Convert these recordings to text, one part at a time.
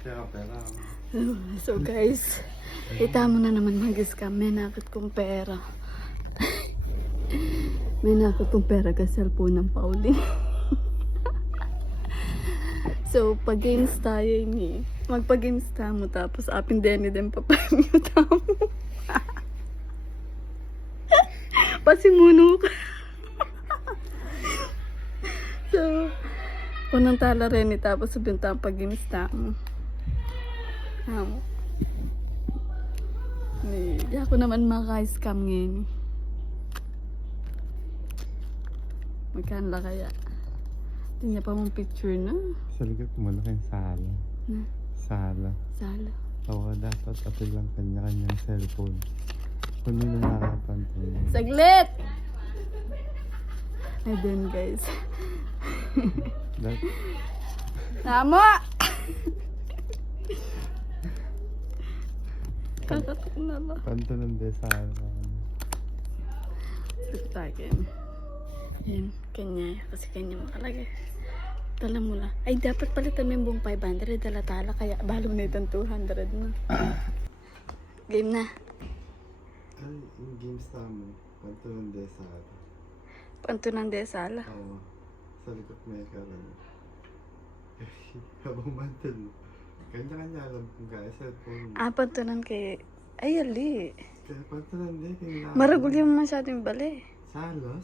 Pera. So guys, kita mo na naman mag-scam. May nakit kong pera. May nakit kong pera kasi cellphone ng Pauline. So, pag-games tayo ni. Magpag-games mo tapos apin din papayuta mo. Pasimuno ka. So, unang tala rin tapos sabihin tayo pag-games mo. Hindi ako naman maka-scam ngayon. Magkano lang kaya? Hindi niya pa mong picture na. Sa likod mo na kayong sala. Na? Sala. Sala. Oo, dapat ato lang kanya-kanyang cellphone. Kung hindi na nakapantin. Saglit! Ay, dun guys. Tama! Kakatok na ba? Panto ng desala. Tagin. Yan, kanya. Kasi kanya makalagay. Tala mo lang. Ay, dapat palitan mo yung buong 500. Tala-tala. Kaya balo na itong 200 na. Game na. Ay, yung games namin. Panto ng desala. Panto ng desala. Oo. Sa likod may karan. Habang mantel. Kanya-kanya alam kung kaya cellphone. Panto ng kay... Ay, ali. Kaya panto ng desala. Maragul yung masyadong bali. Sala?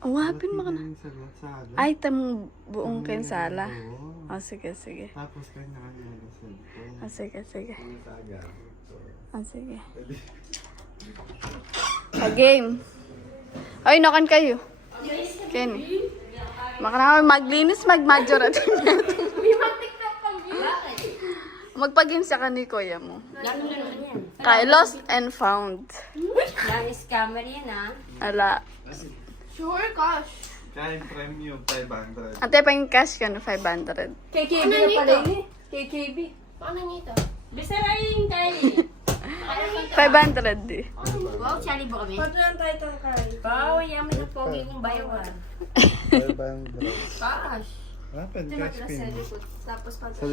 Wapin mo ka na. Sala. Ay, tam buong kayo sala. Oo. Sige. Tapos kanya-kanya na cellphone. Sige. Ang taga. Sige. Game. Ay, nakan kayo. Kenny. Maglinis, mag-major at magpag-game sa ni Kuya mo. Kay Lost and Found. Scammer yan Ala. Sure, gosh. Kaya yung premium 500. Ate, pa yung cash ka no, 500. KKB na pala yun eh. KKB. Paano nito? Bisa na yung tayo 500 di. Wow, chali ba kami? Paano lang tayo itong kay? Wow, yaman ang pogi kong bayawan. 500. Gosh. Open cash pin. Tapos pag Sa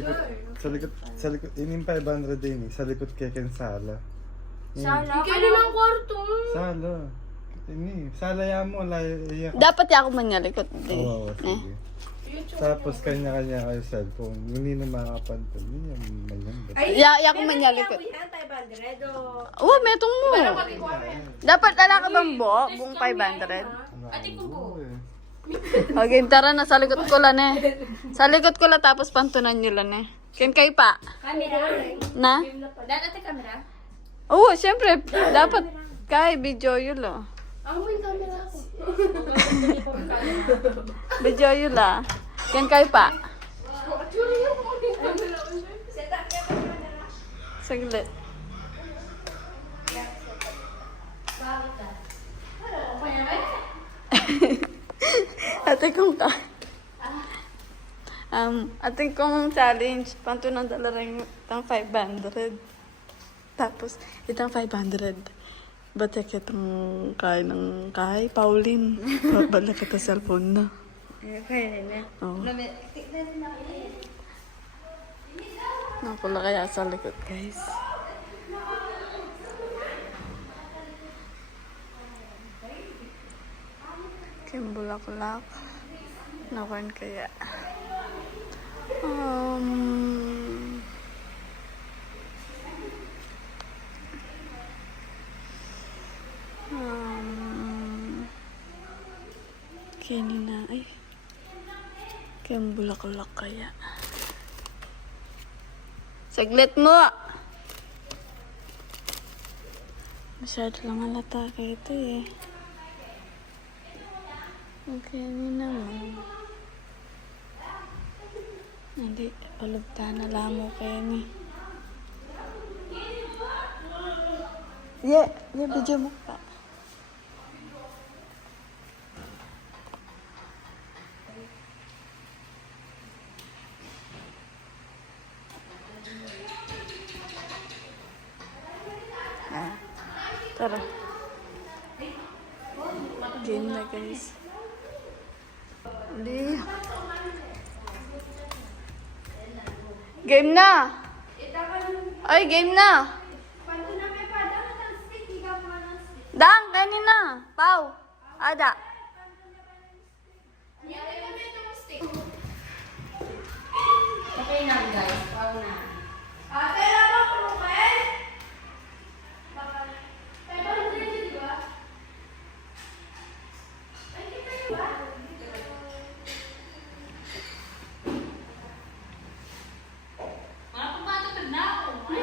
likod, yun yung 500 din eh. Sa likod kay Kensala. Sala. Ikaw ng kwarto. Sala. Sala yan mo, iyak. Dapat ya ako manyalikot di. Oo, sige. Tapos kanya-kanya kayo cellphone. Hindi na makakapantol. Yun yung maganda. Ya ako manyalikot. 500 o... Oh, metong mo. Dapat ala ka bang buong 500? Ate ko po. Okay, tara na, sa likod ko lang eh. Sa likod ko lang, tapos pantunan nyo lang eh. Ken kayo pa? Camera. Na? Dati camera? Oo, syempre, dapat kay video yun lo. Ang may camera ako. Video yun la. Ken kayo pa? Saglit. Ate kong ka. Ate kong challenge, pantunan dala rin itang 500. Tapos, itang 500. Ba't itong kay Pauline? Babala kita cellphone na. Okay, nene. Oo. Napula kaya sa likod, guys. Kimbulak-lak. Nakuan kaya. Kini na ay. Kimbulak-lak kaya. Saglit mo! Masyado lang halata kayo ito eh. Okay, yun naman. Hindi, palugta na lang mo kayo ni. Yeah, video mo pa. Tara. Game na guys. Hindi. Game na. Ay, game na. Dang, kainin na. Pau. Ada. Okay na guys. Pao na. Mga pumatutod na ako. Ay,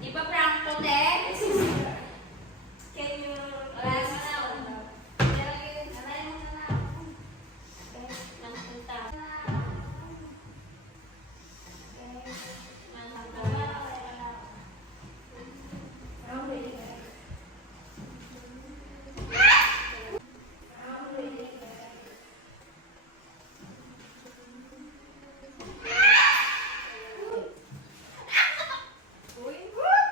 Di ba prank to, te? Can you... Wala mo na ako. Alay mo na ako. Nang punta. Uy,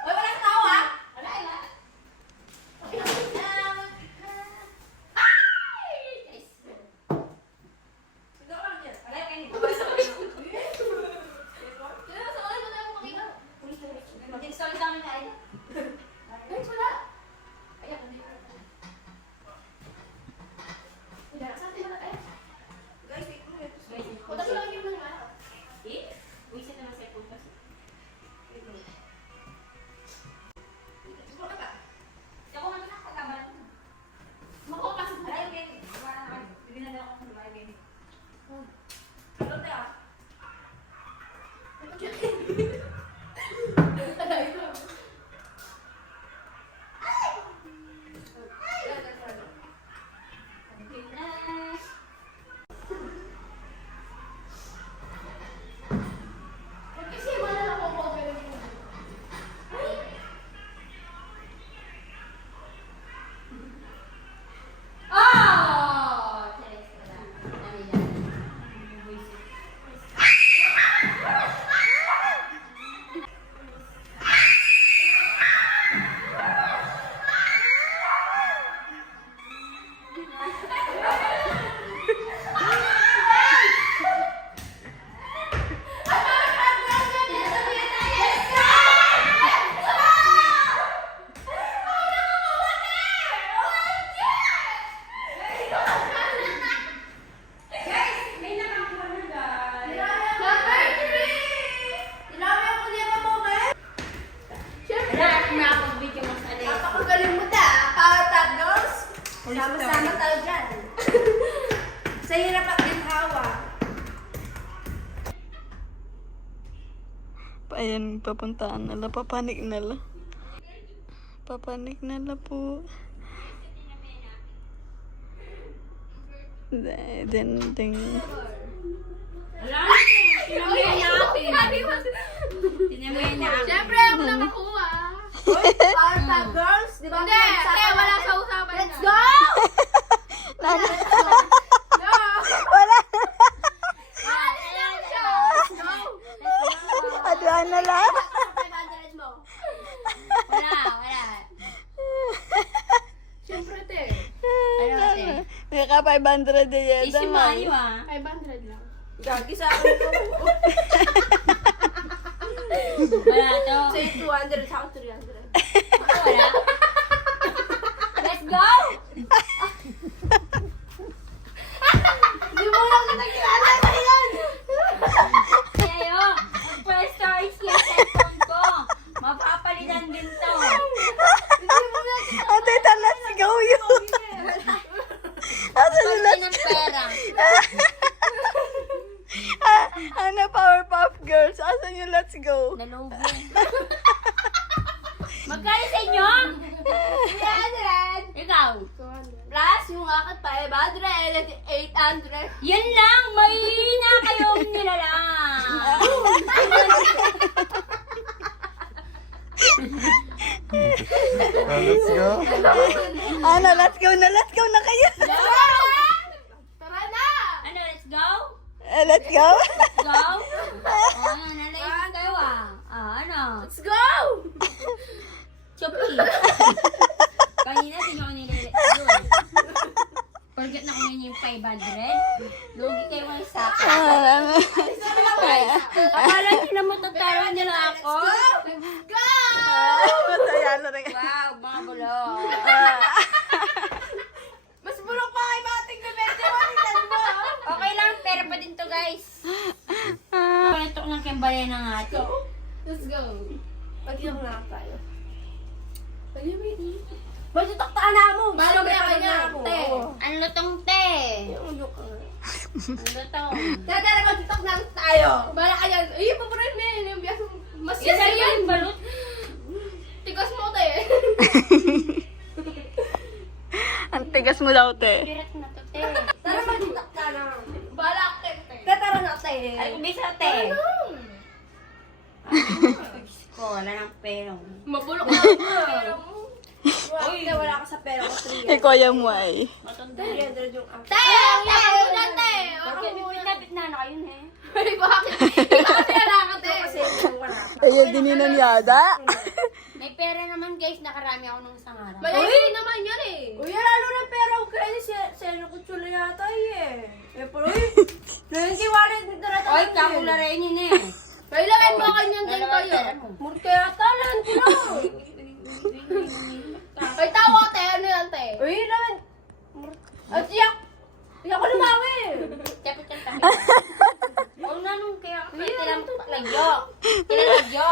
wala ka tawa? Wala, wala. Sama-sama tayo dyan. Sa hirap at ginhawa. Ayan, papuntaan nila. Papanik nila. Papanik nila po. Then. Wala na. Tinamayan natin. Tinamayan natin. Siyempre, ako na makuha. Powerpuff Girls, di ba? Hindi, wala sa usapan Let's na. go! Wala. No. Aduan na lang. 500 mo. Wala. Siyempre, te. Ano natin? May ka 500 na yan. Easy money, ah. 500 lang. Gagi sa akin to. Wala to. Say 200, sa ako 300. Wala. Let's go! Di mo lang kita kilala na yan. Kayo, first storage yung cellphone ko. Mapapalitan din to. Ate, let's go yun. Ate, Pagkain ng pera. Ano, Powerpuff Girls? Asan yung let's go? Nalubo. Magkano sa inyo? 300. Ikaw? 200. plus yung akin 500 at 800. Yan lang, may na kayong nilalang. Let's go. Ano, let's go na kayo. Tara na! Ano, let's go? Let's go. Go? Oh, nalayas kayo ano? Let's go! Choppy. Kanina, sino ko nililit doon? Forget na kung yun yung 500. Lugi kayo ng sako. Akala nyo na matataro nila ako? Let's go! Masaya na rin. Wow, mga bulok. Mas bulok pa kay Mating na 21. Tignan mo. Okay lang, pera pa din to guys. Palitok ng kembali ng ato. Let's go. Pag-iyak na tayo. Ba't yung taktaan na mo? Balo ba yung kanya? Te. Ang lutong te. Ang lutong. Tara, mag-tiktok na tayo. Bala ka yan. Ay, paparin mo yun. Yung biyak mas Yan yan yan. balot. Tigas mo, te. Ang tigas mo daw, te. Pirat na to te. Tara, mag-tiktok ka na. Bala ka, te. Tara na, te. Ay, umbisa te. Ko, wala ng pero. Mabulok na ang pera mo. Wala ka sa pera ko, 300. Ikuya mo ay. Matanda. 300 yung ang... Te! Te! Una, te! Bakit bipit na na kayo eh? Ay, bakit? Kasi wala ka, te. Kasi wala ka. Ay, dininan yada. May pera naman guys, nakarami ako nung isang araw. Malay naman yan eh. Uy, lalo ng pera ko kaya seno ko chula yata eh. Eh, pero eh. Nanti wallet nito na Oy, kakula rin yun eh. Kailangan mo kanyan din Dalawa kayo. pera mo. Murte yata, lahan ko na. Ay, tawa, te. Ano yan, te? Uy, lahan. At yak. Yak ko lumawi. Tapos yung tayo. Huwag na nung kaya kailangan mo lagyo. Kailangan lagyo.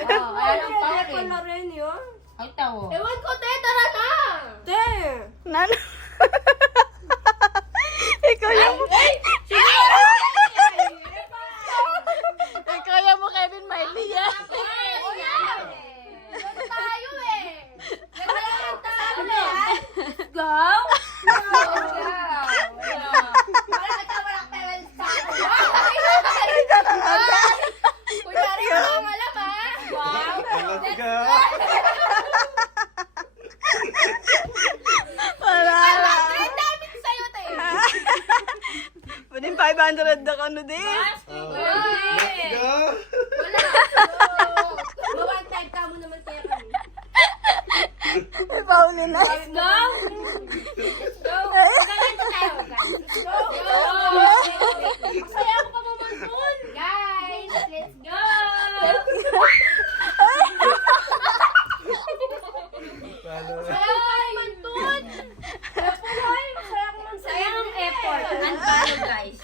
Oo, ayan ang power eh. Wala rin yun. Ay, tawo. Ewan ko, te. Tara na. Te. Nano? Ikuya mo. Ikuya mo, Kevin Miley, ah. Tayo eh. Naglalakad tayo eh. Go! Wala ka walang pera sa akin. Kunyari ka lang alam ha. Wow! Let's go. Wala. Ang dami sa'yo, te. Pwedeng 500 na kano din. Let's go. Wala. Bawang type ka mo naman kaya kami. Ay, Pauline na. Let's go! Let's go! Galan tayo. Let's go! Masaya ako pa naman doon. Guys, let's go! Masaya ako pa naman doon. Epoy, masaya ako man sa'yo. Sayang ang effort. Unfollow guys.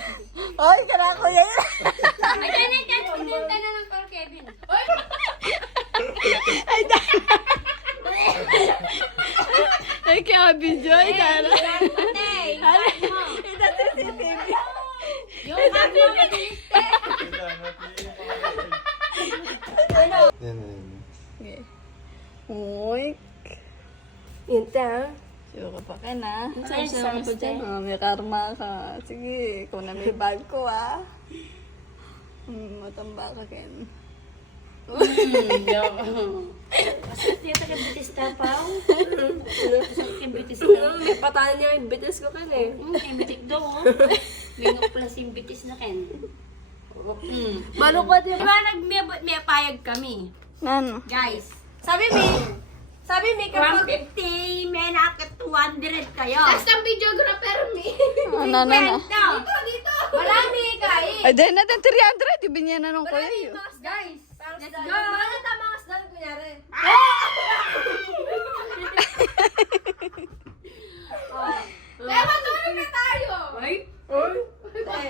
Ay, kaya kuya yun. Ay, dyan. Pumunta na ng Paul Kevin. Ay, ay, kaya video, ay, dara. Ate, invite mo. Ito CCTV. Yung bag mo mabilis, te. Ano? Yan, yan. Okay. Uy. Yun ta. Sure ka pa na. Ay, sorry, te. May karma ka. Sige, ikaw na may bag ko, ah. Matamba ka, Ken. Masakit niya taga-bitis tapaw. Masakit yung bitis daw. May patahan niya yung bitis ko kan eh. Yung bitik daw, oh. Bingok plus yung bitis na Ken. Balo pa din. Diba may payag kami? Nano? Guys, Sabi may kapag... 150, may nakit 200 kayo. Last ang videographer me. Ano, ano, Dito. Marami kain. Ay, dahil natin 300. Ibigyan na nung kuya yun. Guys, let's go. Ano tama ka sa kunyari? Kaya matulog na tayo. Ay,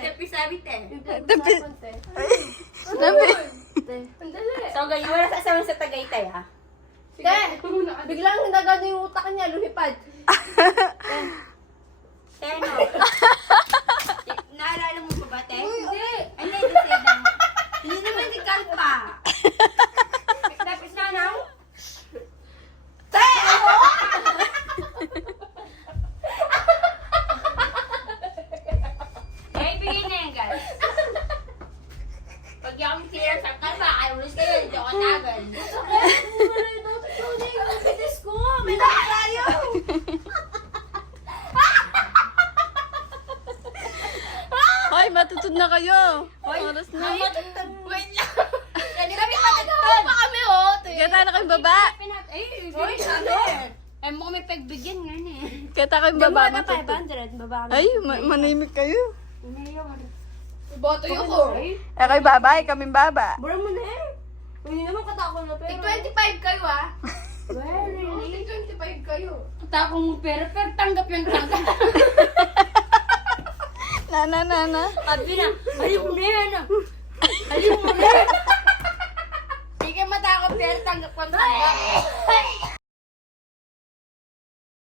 tapi sabi te. Tapi- Ang dali. So, ganyan, wala sasama sa Tagaytay, ha? Te, biglang nagano yung utak niya, lumipad. Teno. Naalala mo pa ba, te? Hindi. Ay, hindi, lang. Hindi naman si Kalpa. Tapos na, no? Te, ano? Umalis kayo, hindi ako tagal. Bitis ko! May nakatayo! Hoy, matutod na kayo. Oras na. Wait lang. Hindi kami matutod. Pa kami, oh. Kaya tayo na kayong baba. Hoy, ano? Ay, mo kami pagbigyan nga eh. Kaya tayo kayong baba. Baba na Matutod. 500. Baba na. Ay, manimik kayo. Boto yung ko. Eh, kayo baba, kaming baba. Bura mo na eh. Hindi naman katakot na pero. 25 kayo, ah. Well, really? 25 kayo. Takong mo pero tanggap yung tanggap. Na. Sabi na, ayaw mo na yan, ah. Ayaw mo na yan. Hindi ka matakot pero tanggap ko ang tanggap.